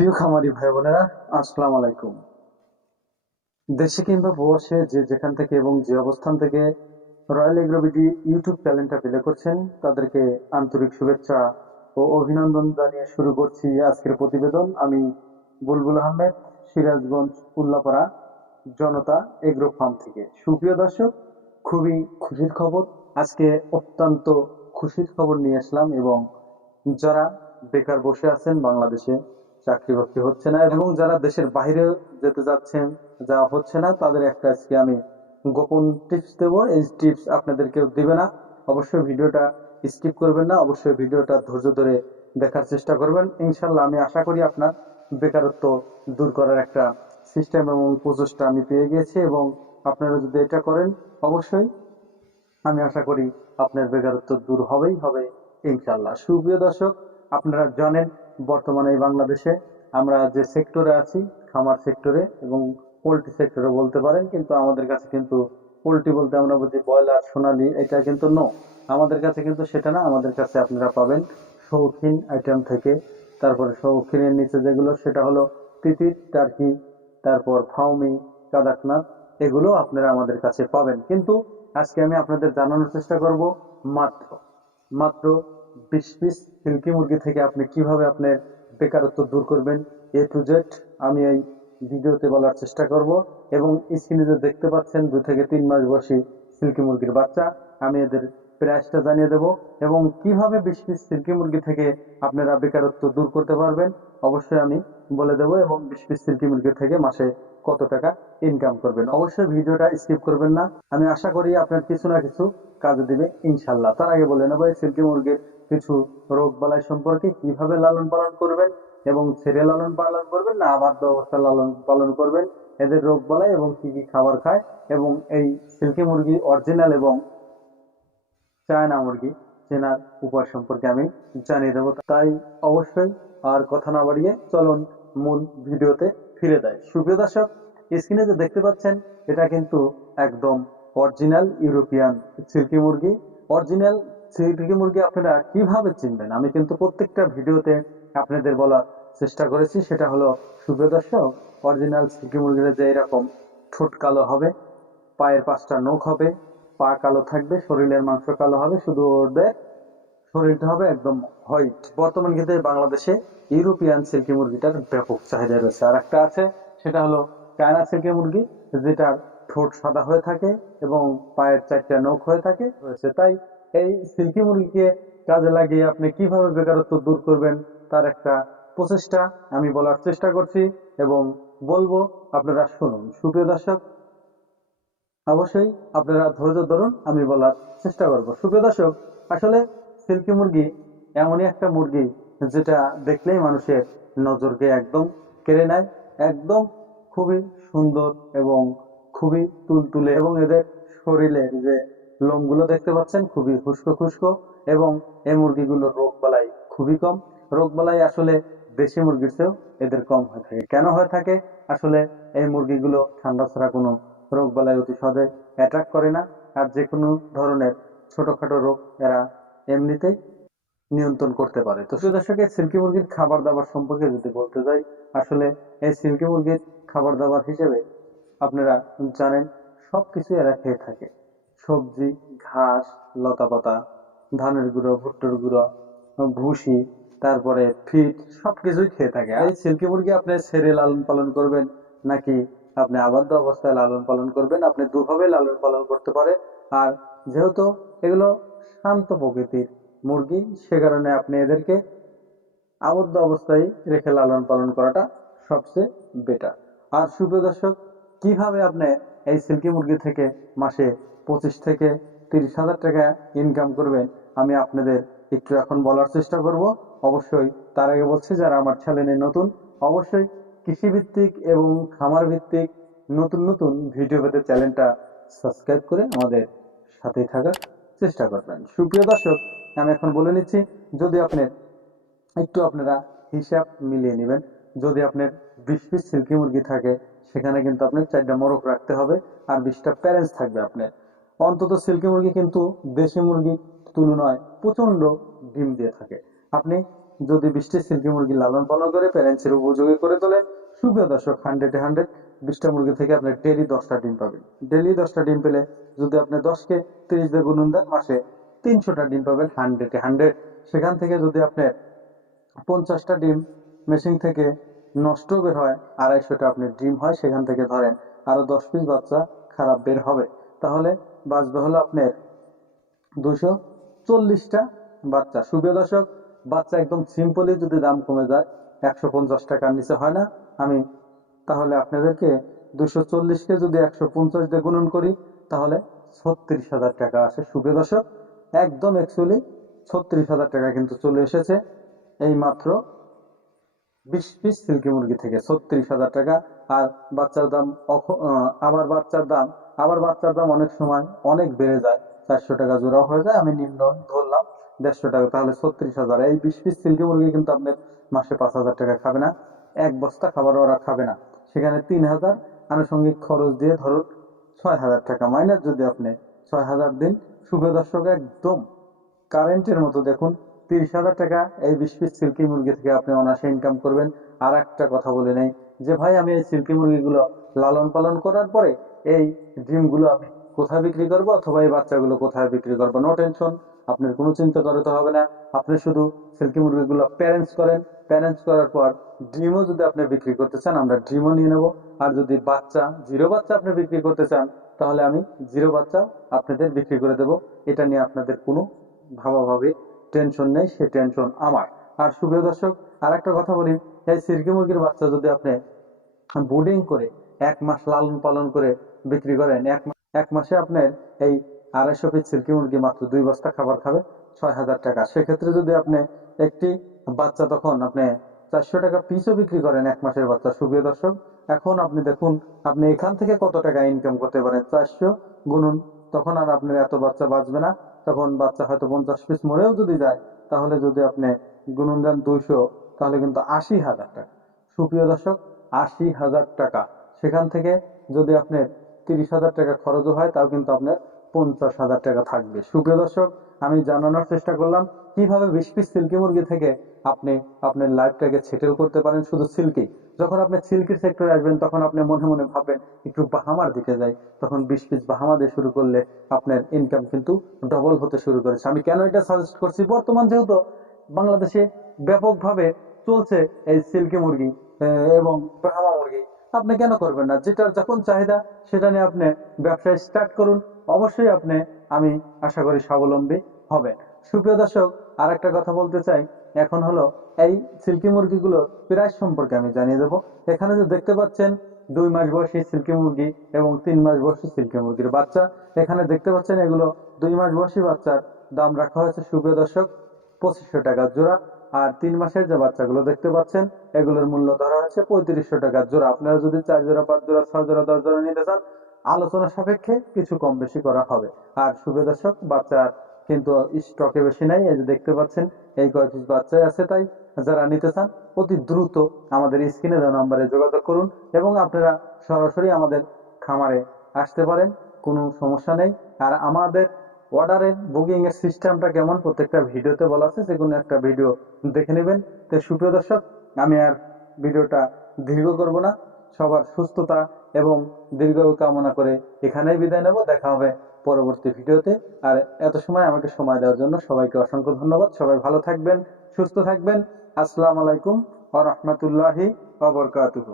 প্রিয় খামারি ভাই বোনেরা, আসসালামু আলাইকুম। দেশে কিংবা প্রবাসে যে যেখান থেকে এবং যে অবস্থান থেকে রয়্যাল এগ্রোবিডি ইউটিউব চ্যানেলটা প্লে করছেন, তাদেরকে আন্তরিক শুভেচ্ছা ও অভিনন্দন জানিয়ে শুরু করছি আজকের প্রতিবেদন। আমি বুলবুল আহমেদ, সিরাজগঞ্জ উল্লাপাড়া জনতা এগ্রো ফার্ম থেকে। সুপ্রিয় দর্শক, খুবই খুশির খবর। আজকে অত্যন্ত খুশির খবর নিয়ে আসলাম, এবং যারা বেকার বসে আছেন, বাংলাদেশে চাকরি বাকরি হচ্ছে না, এবং যারা দেশের বাইরে যেতে যাচ্ছেন, যাওয়া হচ্ছে না, তাদের একটা আজকে আমি গোপন টিপস দেবো। এই টিপস আপনাদের কেউ দিবে না। অবশ্যই ভিডিওটা স্কিপ করবেন না, অবশ্যই ভিডিওটা ধৈর্য ধরে দেখার চেষ্টা করবেন। ইনশাল্লাহ আমি আশা করি আপনার বেকারত্ব দূর করার একটা সিস্টেম এবং প্রচেষ্টা আমি পেয়ে গিয়েছি, এবং আপনারা যদি এটা করেন, অবশ্যই আমি আশা করি আপনার বেকারত্ব দূর হবেই হবে ইনশাল্লাহ। সুপ্রিয় দর্শক, আপনারা জানেন বর্তমানে এই বাংলাদেশে আমরা যে সেক্টরে আছি, খামার সেক্টরে এবং পোল্ট্রি সেক্টরে বলতে পারেন, কিন্তু আমাদের কাছে কিন্তু পোল্ট্রি বলতে আমরা বুঝি ব্রয়লার, সোনালী, এটা কিন্তু নো। আমাদের কাছে কিন্তু সেটা না। আমাদের কাছে আপনারা পাবেন শৌখিন আইটেম থেকে, তারপরে শৌখিনের নিচে যেগুলো, সেটা হলো তিতির, টার্কি, তারপর ফাউমি, কাদাকনাথ, এগুলো আপনারা আমাদের কাছে পাবেন। কিন্তু আজকে আমি আপনাদের জানানোর চেষ্টা করব মাত্র মাত্র 20 পিস সিল্কি মুরগি থেকে আপনি কিভাবে আপনার বেকারত্ব দূর করবেন, এ টু জেড আমি এই ভিডিওতে বলার চেষ্টা করব। এবং স্ক্রিনে যে দেখতে পাচ্ছেন 2 থেকে 3 মাস বয়সী সিল্কি মুরগির বাচ্চা, আমি এদের প্রাইসটা জানিয়ে দেব, এবং কিভাবে 20 পিস সিল্কি মুরগি থেকে আপনারা বেকারত্ব দূর করতে পারবেন অবশ্যই আমি বলে দেবো, এবং 20 পিস সিল্কি মুরগি থেকে মাসে কত টাকা ইনকাম করবেন। অবশ্যই ভিডিওটা স্কিপ করবেন না। আমি আশা করি আপনার কিছু না কিছু কাজে দিবে ইনশাল্লাহ। তার আগে বলে নেবো এই সিল্কি মুরগির কিছু রোগ বালাই সম্পর্কে, কিভাবে লালন পালন করবেন, এবং ছেড়ে লালন পালন করবেন না আবদ্ধ অবস্থায় লালন পালন করবেন, এদের রোগ বালাই এবং কি কি খাবার খায়, এবং এই সিল্কি মুরগি অরিজিনাল এবং চায়না মুরগি চেনার উপায় সম্পর্কে আমি জানিয়ে দেবো। তাই অবশ্যই আর কথা না বাড়িয়ে চলুন মূল ভিডিওতে ফিরে যাই। সুপ্রিয় দর্শক, স্ক্রিনে যে দেখতে পাচ্ছেন, এটা কিন্তু একদম অরিজিনাল ইউরোপিয়ান সিল্কি মুরগি। অরিজিনাল সিল্কি মুরগি আপনারা কিভাবে চিনবেন, আমি কিন্তু প্রত্যেকটা ভিডিওতে আপনাদের বলার চেষ্টা করেছি। সেটা হলো, সুপ্রিয় দর্শক, অরিজিনাল সিল্কি মুরগিরা যে এরকম ঠোঁট কালো হবে, পায়ের 5টা নখ হবে, পা কালো থাকবে, শরীরের মাংস কালো হবে, শুধু ওদের শরীরটা হবে একদম হোয়াইট। বর্তমান কিন্তু বাংলাদেশে ইউরোপিয়ান সিল্কি মুরগিটার ব্যাপক চাহিদা রয়েছে। আর একটা আছে, সেটা হলো চায়না সিল্কি মুরগি, যেটার ঠোঁট সাদা হয়ে থাকে এবং পায়ের 4টা নখ হয়ে থাকে রয়েছে। তাই এই সিল্কি মুরগিকে কাজে লাগিয়ে আপনি কিভাবে বেকারত্ব দূর করবেন, তার একটা প্রচেষ্টা আমি বলার চেষ্টা করছি, এবং বলবো, আপনারা শুনুন। সুপ্রিয় দর্শক, অবশ্যই আপনারা ধৈর্য ধরুন, আমি বলার চেষ্টা করব। সুপ্রিয় দর্শক, আসলে সিল্কি মুরগি এমনই একটা মুরগি যেটা দেখলেই মানুষের নজরকে একদম কেড়ে নেয়। একদম খুবই সুন্দর এবং খুবই তুলতুলে, এবং এদের শরীরের যে লোমগুলো দেখতে পাচ্ছেন খুবই খুস্কো খুস্কো, এবং এই মুরগিগুলোর রোগ বালাই খুবই কম। রোগ বালাই আসলে দেশি মুরগির চেয়েও এদের কম হয়ে থাকে। কেন হয়ে থাকে? আসলে এই মুরগিগুলো ঠান্ডা ছাড়া কোনো রোগ বালাই অতি সহজে অ্যাট্রাক্ট করে না, আর যে কোনো ধরনের ছোটখাটো রোগ এরা এমনিতেই নিয়ন্ত্রণ করতে পারে। তো প্রিয় দর্শক, এই সিল্কি মুরগির খাবার দাবার সম্পর্কে যদি বলতে যাই, আসলে এই সিল্কি মুরগির খাবার দাবার হিসেবে আপনারা জানেন সবকিছু এরা খেয়ে থাকে। সবজি, ঘাস, লতাপাতা, ধানের গুঁড়ো, ভুট্টার গুঁড়ো, ভুসি, তারপরে ফিট, সবকিছুই খেয়ে থাকে। আর এই সিল্কি মুরগি আপনি ছেড়ে লালন পালন করবেন, নাকি আপনি আবদ্ধ অবস্থায় লালন পালন করবেন, আপনি দুভাবে লালন পালন করতে পারে। আর যেহেতু এগুলো শান্ত প্রকৃতির মুরগি, সে কারণে আপনি এদেরকে আবদ্ধ অবস্থায় রেখে লালন পালন করাটা সবচেয়ে বেটার। আর সুপ্রিয় দর্শক, কিভাবে আপনি এই সিল্কি মুরগি থেকে মাসে 25 থেকে 30 হাজার টাকা ইনকাম করবেন, আমি আপনাদের একটু এখন বলার চেষ্টা করব। অবশ্যই তার আগে বলছি, যারা আমার চ্যানেলে নতুন, অবশ্যই কৃষিভিত্তিক এবং খামার ভিত্তিক নতুন নতুন ভিডিও পেতে চ্যানেলটা সাবস্ক্রাইব করে আমাদের সাথেই থাকার চেষ্টা করবেন। সুপ্রিয় দর্শক, আমি এখন বলে নিচ্ছি, যদি আপনার একটু আপনারা হিসাব মিলিয়ে নেবেন, যদি আপনার 20 পিস সিল্কি মুরগি থাকে, সেখানে কিন্তু আপনার 4টা মোরগ রাখতে হবে, আর 20টা প্যারেন্টস থাকবে আপনার। অন্তত সিল্কি মুরগি কিন্তু দেশি মুরগির তুলনায় প্রচন্ড ডিম দিয়ে থাকে। আপনি যদি 20টি সিল্কি মুরগি লালন পালন করে প্যারেন্টসের উপযোগী করে তোলেন, সুপ্রিয় দর্শক, 100-এ 100 20টা মুরগি থেকে আপনি ডেইলি 10টা ডিম পাবেন। ডেইলি 10টা ডিম পেলে যদি আপনি 10কে 30 দিয়ে গুণন দেন, মাসে 300টা ডিম পাবেন 100-এ 100। সেখান থেকে যদি আপনি 50টা ডিম মেশিন থেকে নষ্ট বের হয়, 250টা আপনার ডিম হয়, সেখান থেকে ধরেন আরো 10 পিস বাচ্চা খারাপ বের হবে, তাহলে বাঁচবে হলো আপনার 240টা বাচ্চা। সুপ্রিয় দর্শক, বাচ্চা একদম সিম্পলি যদি দাম কমে যায়, 150 টাকার নিচে হয় না, আমি তাহলে আপনাদেরকে 240কে যদি 150 দিয়ে গুণন করি, তাহলে 36,000 টাকা আসে। সুপ্রিয় দর্শক, একদম অ্যাকচুয়ালি 36,000 টাকা কিন্তু চলে এসেছে এই মাত্র 20 পিস সিল্কি মুরগি থেকে। 36,000 টাকা। আর বাচ্চার দাম আবার বাচ্চার দাম অনেক সময় অনেক বেড়ে যায়, 400 টাকা জোড়াও হয়ে যায়, আমি নিম্ন ধরলাম 150 টাকা, তাহলে 36,000। এই 20 পিস সিল্কি মুরগি কিন্তু আপনার মাসে 5,000 টাকা খাবে না, এক বস্তা খাবার ওরা খাবে না। সেখানে 3,000 আনুষঙ্গিক খরচ দিয়ে ধরুন 6,000 টাকা মাইনাস যদি আপনি 6,000 দিন, সুপ্রিয় দর্শক, একদম কারেন্টের মতো দেখুন 30,000 টাকা এই 20 পিস সিল্কি মুরগি থেকে আপনি অনায়াসে ইনকাম করবেন। আর একটা কথা বলে নেই যে ভাই আমি এই সিল্কি মুরগিগুলো লালন পালন করার পরে এই ডিমগুলো আমি কোথায় বিক্রি করব অথবা এই বাচ্চাগুলো কোথায় বিক্রি করবো, নো টেনশন, আপনার কোনো চিন্তা করতে হবে না। আপনি শুধু সিল্কি মুরগিগুলো প্যারেন্টস করেন, প্যারেন্টস করার পর ডিমও যদি আপনি বিক্রি করতে চান, আমরা ডিমও নিয়ে নেব। আর যদি জিরো বাচ্চা আপনি বিক্রি করতে চান, তাহলে আমি জিরো বাচ্চা আপনাদের বিক্রি করে দেব। এটা নিয়ে আপনাদের কোনো ভাবাভাবি টেনশন নেই, সে টেনশন আমার। আর সুপ্রিয় দর্শক, আর একটা কথা বলি, এই সিল্কি মুরগির বাচ্চা যদি আপনি বোর্ডিং করে 1 মাস লালন পালন করে বিক্রি করেন, এক মাসে আপনার এই 250 পিস সিল্কি মুরগি মাত্র 2 বস্তা খাবার খাবে, 6,000 টাকা। সেক্ষেত্রে যদি আপনি একটি বাচ্চা তখন আপনি 400 টাকা পিসও বিক্রি করেন 1 মাসের বাচ্চা। সুপ্রিয় দর্শক, এখন আপনি দেখুন আপনি এখান থেকে কত টাকা ইনকাম করতে পারেন, 400 গুণুন, তখন আর আপনার এত বাচ্চা বাঁচবে না। তখন বাচ্চা হয়তো 50 পিস মরেও যদি যায়, তাহলে যদি আপনি গুণন দেন 200, তাহলে কিন্তু 80,000 টাকা। সুপ্রিয় দর্শক, 80,000 টাকা। সেখান থেকে যদি আপনার 30,000 টাকা খরচও হয়, তাও কিন্তু আপনার 50,000 টাকা থাকবে। সুপ্রিয় দর্শক, আমি জানানোর চেষ্টা করলাম কিভাবে 20 পিস সিল্কি মুরগি থেকে আপনি আপনার লাইফটাকে সেটেল করতে পারেন শুধু সিল্কি। যখন আপনি সিল্কির সেক্টরে আসবেন, তখন আপনি মনে মনে ভাববেন একটু বাহামার দিকে যাই, তখন 20 পিস বাহামা দিয়ে শুরু করলে আপনার ইনকাম কিন্তু ডবল হতে শুরু করেছে। আমি কেন এটা সাজেস্ট করছি, বর্তমান যেহেতু বাংলাদেশে ব্যাপকভাবে চলছে এই সিল্কি মুরগি এবং ব্রাহ্মা মুরগি, আপনি কেন করবেন না? যেটার যখন চাহিদা সেটা নিয়ে আপনি ব্যবসা স্টার্ট করুন, অবশ্যই আপনি, আমি আশা করি, স্বাবলম্বী হবেন। সুপ্রিয় দর্শক, আর একটা কথা বলতে চাই, এখন হলো এই সিল্কি মুরগিগুলোর প্রাইস সম্পর্কে আমি জানিয়ে দেবো। এখানে যে দেখতে পাচ্ছেন 2 মাস বয়সী সিল্কি মুরগি এবং 3 মাস বয়সী সিল্কি মুরগির বাচ্চা, এখানে দেখতে পাচ্ছেন এগুলো 2 মাস বয়সী বাচ্চার দাম রাখা হয়েছে সুপ্রিয় দর্শক 2500 টাকা জোড়া। আর 3 মাসের যে বাচ্চাগুলো দেখতে পাচ্ছেন, এগুলোর মূল্য ধরা হয়েছে 3500 টাকা জোড়া। আপনারা যদি 4 জোড়া, 5 জোড়া, 6 জোড়া, 10 জোড়া নিতে চান, আলোচনা সাপেক্ষে কিছু কম বেশি করা হবে। আর সুপ্রিয় দর্শক, বাচ্চার কিন্তু স্টকে বেশি নাই, এই যে দেখতে পাচ্ছেন এই কয় পিস বাচ্চাই আছে। তাই যারা নিতে চান অতি দ্রুত আমাদের স্ক্রিনে দেওয়া নাম্বারে যোগাযোগ করুন এবং আপনারা সরাসরি আমাদের খামারে আসতে পারেন, কোনো সমস্যা নেই। আর আমাদের অর্ডারের বুকিং এর সিস্টেমটা কেমন প্রত্যেকটা ভিডিওতে বলা আছে, যে কোনো একটা ভিডিও দেখে নেবেন। তো সুপ্রিয় দর্শক, আমি আর ভিডিওটা দীর্ঘ করব না, সবার সুস্থতা এবং দীর্ঘায়ু কামনা করে এখানেই বিদায় নেব। দেখা হবে পরবর্তী ভিডিওতে। আর এত সময় আমাকে সময় দেওয়ার জন্য সবাইকে অসংখ্য ধন্যবাদ। সবাই ভালো থাকবেন, সুস্থ থাকবেন। আসসালামু আলাইকুম ওয়া রাহমাতুল্লাহি ওয়া বারাকাতুহু।